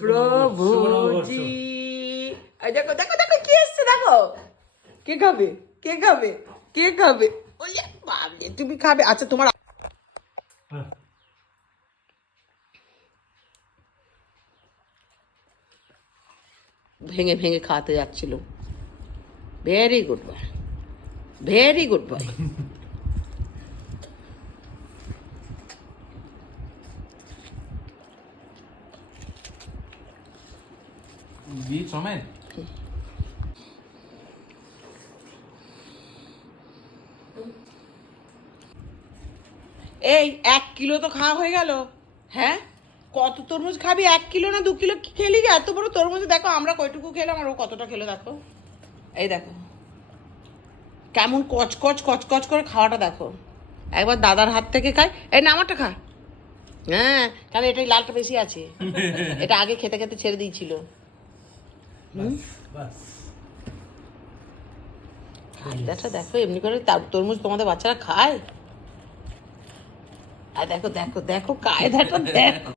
প্রভুজি দেখো দেখো দেখো কি এসছে দেখো কে খাবে কে খাবে কে খাবে ওলে বাবলে তুমি খাবে আচ্ছা তোমার ভেঙে ভেঙে খাওয়াতে যাচ্ছিল very good boy very good boy Eat ramen. এই 1 কিলো তো খাওয়া হয়ে গেল হ্যাঁ কত তরমুজ খাবি 1 কিলো না 2 কিলো খেলি এত বড় তরমুজ দেখো আমরা কয়টুকু খেলাম আর ও কতটা খেলো দেখো এই দেখো কেমন কচকচ কচকচ করে খাওয়াটা দেখো একবার দাদার হাত থেকে খাই এই না আমারটা খা হ্যাঁ কারণ এটাই লালটা বেশি আছে এটা আগে খেতে খেতে ছেড়ে দিয়েছিল ফায়দাটা দেখো এমনি করে তরমুজ তোমাদের বাচ্চারা খায় আর দেখো দেখো দেখো কায়দাটা দেখো